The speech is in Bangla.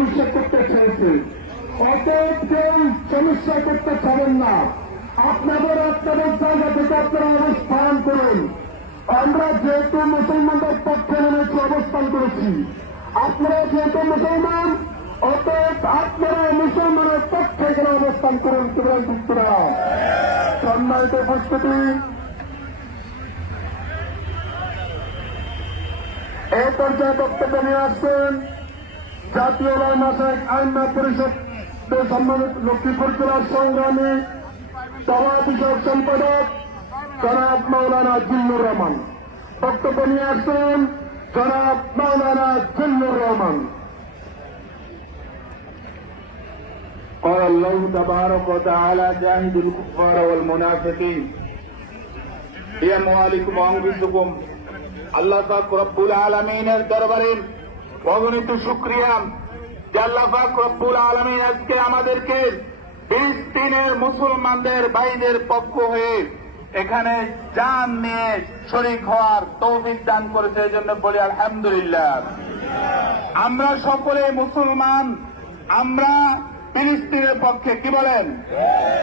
সমস্যা করতে চাইছে। অতএব কেউ সমস্যা করতে চাবেন না, আপনাদের জায়গা থেকে আপনারা অবস্থান করুন। আমরা যেহেতু মুসলমানদের পক্ষে নেমেছি, অবস্থান করেছি, আপনারা যেহেতু মুসলমান, অতএব আপনারা মুসলমানের পক্ষে এখানে অবস্থান করুন। সম্মানিত উপস্থিতি, এই পর্যায়ে বক্তব্য নিয়ে আসছেন জাতীয় উলামা আইনগত পরিষদের সম্মানিত লক্ষ্মীপুর জেলার সংগ্রামী সভা বিষয়ক সম্পাদক জনাব মাওলানা জিল্লুর রহমান। বক্তব্য নিয়ে আসছেন জনাব মাওলানা জিল্লুর রহমান। قال الله تبارك وتعالى جاهد الكفار والمنافقين بأموالكم وأنفسكم। আল্লাহ পাক রব্বুল আলামিনের দরবারে অগণিত শুকরিয়া যে আল্লাহ পাক রব্বুল আলামিন আজকে আমাদেরকে ফিলিস্তিনের মুসলমানদের ভাইদের পক্ষ হয়ে এখানে জান নিয়ে শরীক হওয়ার তৌফিক দান করেছে। এই জন্য বলি আলহামদুলিল্লাহ। আমরা সকলে মুসলমান, আমরা ফিলিস্তিনের পক্ষে, কি বলেন?